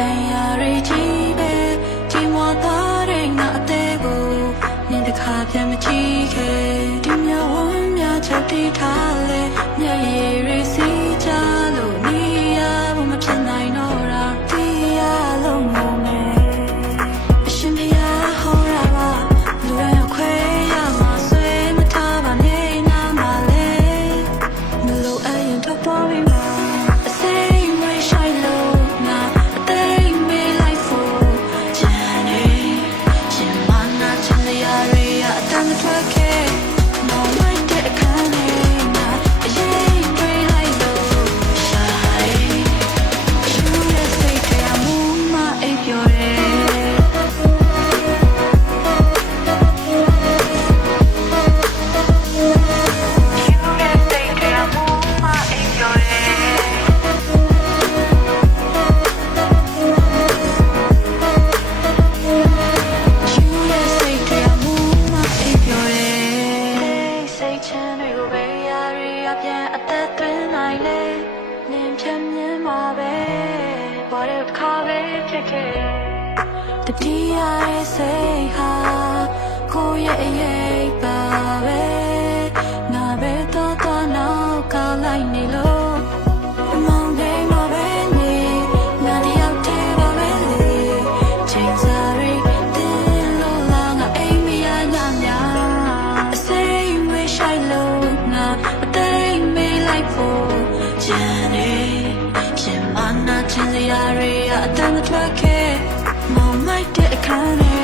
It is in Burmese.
တိုင်ရာတွေကြီးပဲကြီးမွားသွားတဲ့ငါအသေးကိုနင်တစ်ခါပြန်မကြည့်ခဲ့ဒီမြဝမ်းများချက်တီးထားလဲမျက်ရည် ချမ်းတွေကိုပဲရာရီအပြန်အသက်သွင်းနိုင်လေနင်ဖြမ်းမြင်မှာပဲဘာလို့ခါပဲဖြစ်ခဲ့တတိယရဲ့စိတ်ဟာကိုယ့်ရဲ့အရေးပါပဲငါပဲတော့တော့နောက်ကလိုက်နေလို့ ချင်းစရာတွေအတန်မထွက်ခဲ့မောင်မိုက်တဲ့အခါနဲ့